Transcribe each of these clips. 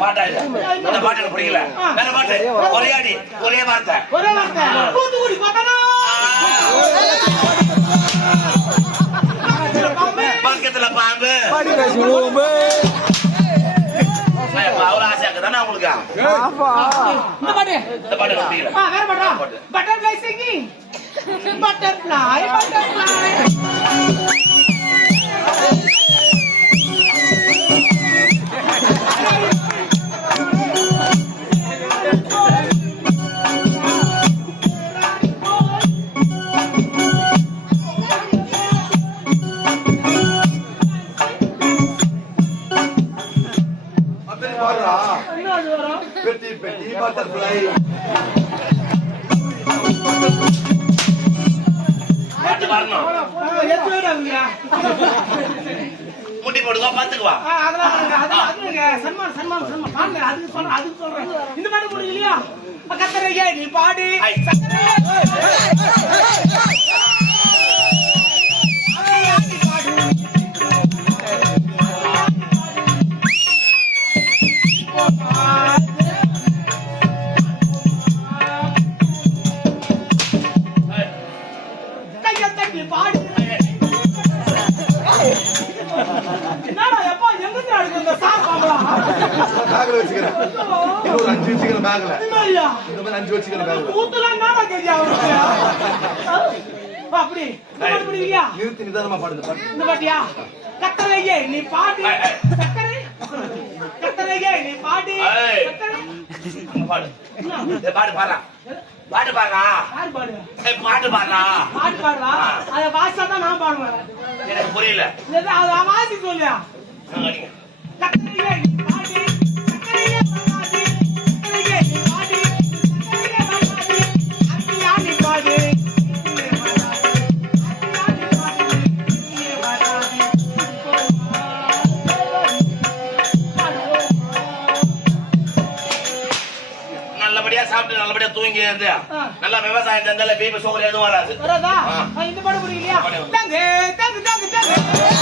பாட்டா இந்த பாட்டு எனக்கு பிடிக்கல வேற பாட்டு. ஒரே அடி. ஒரே வார்த்தை. ஒரே வார்த்தை. தூத்துக்குடி பக்கத்துல பாம்பு. அவ்வளவு உங்களுக்கு? இந்த பாட்டு. இந்த பாட்டு எனக்கு பிடிக்கல ஆ வேற பாட்டா. பட்டர்ஃப்ளை சிங்கிங் பட்டர்ஃப்ளை பட்டர்ஃப்ளை வரும் பெட்டி பெட்டி பட்டர்ஃப்ளை பாட்டு வரணும் முட்டி போடுவா பாத்துக்குவா அதெல்லாம். சன்மான், சன்மான், சன்மான். வாங்க, அதுக்கு சொல்றேன், அதுக்கு சொல்றேன். இந்த பாட்டு முடியலையா? கத்தரையே, நீ பாடு. கையை பாடு. என்னடா, எப்பா, இந்த சார் பேக்ல வச்சுக்கிறேன் அஞ்சு வச்சுக்கிறேன் பேக்ல இந்த மாதிரி அஞ்சு வச்சுக்கிறேன் பேக்ல கூத்துலாம் என்னடா அவருக்கு? அப்படி இந்த பாட்டு நிறுத்தி நிதானமா பாடுங்க இந்த பாட்டியா கத்தரையே நீ பாடு ஏய், கத்தரையே நீ பாடு பாடு பாட்டு பாடுறா பாட்டு பாடுறா. யாரு பாடு. பாட்டு பாடுறா. பாட்டு பாடுறா. அத வாசா தான் நான் பாடுவேன். எனக்கு புரியல. இல்ல அத வாசி சொல்லியா? சாப்பிட்டு நல்லபடியா தூங்கி இருந்து. நல்லா விவசாயம் செஞ்சால பீபி சோறு எதுவும் வராது. இந்த பாடு. தாங்க.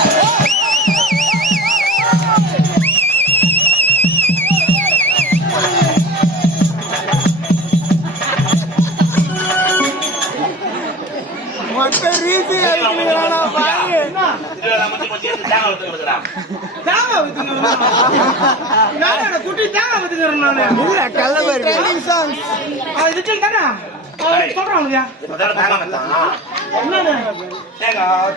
இதுல கொஞ்சம் எடுத்து தேங்காய் தேங்காய் வித்துக்கிறேன் என்ன குட்டி தேங்காய் வித்துக்கிறேன் நானு இல்ல தானே தேங்காய்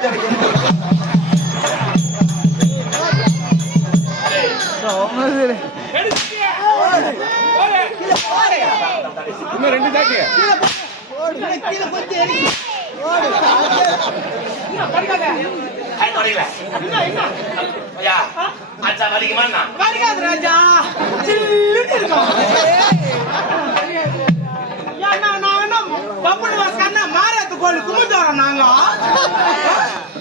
தேங்காய், ரெண்டு கை ஐயா, அச்சா ராஜா சில்லுன்னு இருக்கும் நான் என்ன பப்புனு வாசக்கான மாரியாத்து கோயில் கும்மச்சோரம் நாங்க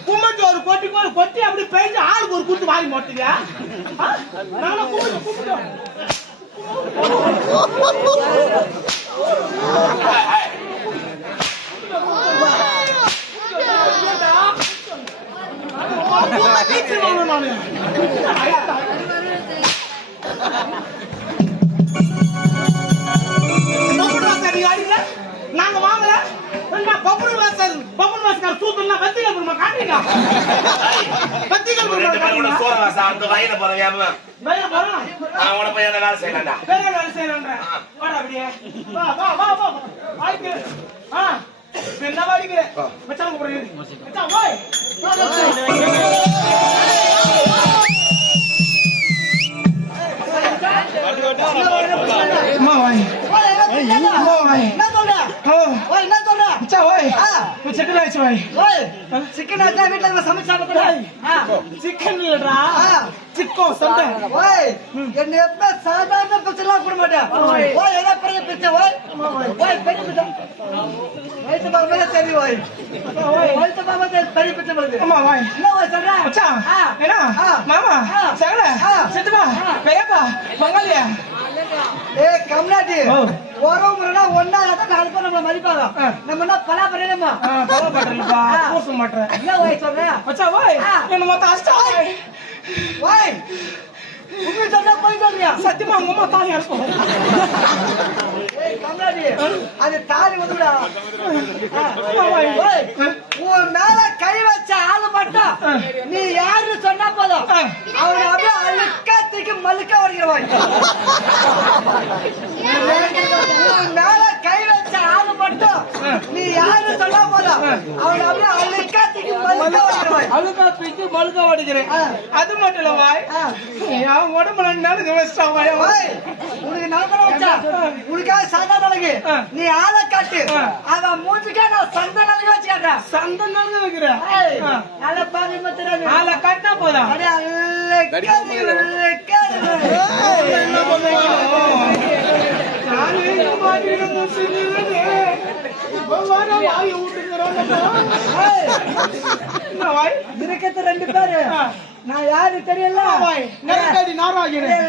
கும்மச்சோறு கொட்டி கொட்டி கொட்டி அப்படி பெஞ்சு ஆளுக்கு ஒரு குத்து வாங்கி போட்டுங்க நானும் கும்மச்சு கும்பிட்டோம் ஏய், ஏய். நாங்க வாங்கல என்ன பப்புனு வாசல் பப்புனு வாசல் சூத்தெல்லாம் பத்திகள் பெருமா காட்டுறீங்க பத்திகள் ஒரு ரெண்டு பேரும் கூட அந்த வயல போறேன் வேலை போறோம் நான் உன போய் வேலை வேலை வேலை வாடா அப்படியே வா வா வா வா வாய்க்கு ஆ என்ன வாடிக்கு மச்சான் கூப்பிடுறேன் மச்சான் ஓய் ஓய் சிக்கன் வச்சா வீட்டுல இருந்து சமைச்சு சாப்பிடுறேன் சிக்கன் இல்லடா. ஆ. சிக்கன் சண்டை. ஓய் என்ன எப்ப சாதாரண பிச்சைலாம் கொடுக்க மாட்டேன் ஓய் என்ன பெரிய பிச்சை ஓய். ஓய் பெரிய பிச்சை வயிற்று பாம்பே தெரியும் ஓய். வயிற்று பாம்பே பெரிய பிச்சை வருது. அம்மா வாய் என்ன ஓய் சொல்ற? மச்சான் ஆ. என்ன ஆ. மாமா ஆ. சகல ஆ. சித்தப்பா பெரியப்பா பங்காளியா ஏய் கம்னாட்டி ஓ. உறவுமுறைனா ஒன்னா இருந்தா நாலு பேர் நம்மள மதிப்பாங்க. நம்ம என்ன பலா பண்ணணுமா பரவாயில்லப்பா ஆ. பூச மாட்டேன் என்ன ஓய் சொல்ற? மச்சா ஓய். என்ன மொத்த ஓய். ஓய். உண்மை சொன்னா போய் சொல்றியா? சத்தியமா உங்க அம்மா தாலி அறுப்போம் ஏய் கம்னாடி அது தாலி வந்துடா ஓய். உன் மேல கை வச்ச ஆளு மட்டும் நீ யாரு சொன்னா போதும். அவனை அப்படியே அழுக்கா தூக்கி மழுக்க வடிக்கிறவாய் உன் மேல கை வச்ச ஆளு மட்டும் நீ யாரு சொன்னா போதும் அவனை அப்படியே அழுக்கா தூக்கி மழுக்க அழுக்கா தூக்கி மழுக்க வடிக்கிறேன் ஆ. அது மட்டும் இல்ல வாய். ஆ. என் உடம்புல நடுங்க வச்சிட்டா வாய். உனக்கு நலப்பட வச்சா? உனக்காக. நீ ஆளை காட்டு. ஆ. அவன் மூஞ்சுக்கே நான் சந்த நலங்கு வச்சுக்கிறேன். சண்டை நடுங்க வைக்கிறேன். நல்ல பாதி தெரியாது. ஆளை கட்டினா போதும். அப்படியே அழுக்காது. என்ன நான் இருக்கிறது ரெண்டு பேரு. நான் யாரு தெரியல வாய் நெருக்கடி நாராகிறேன்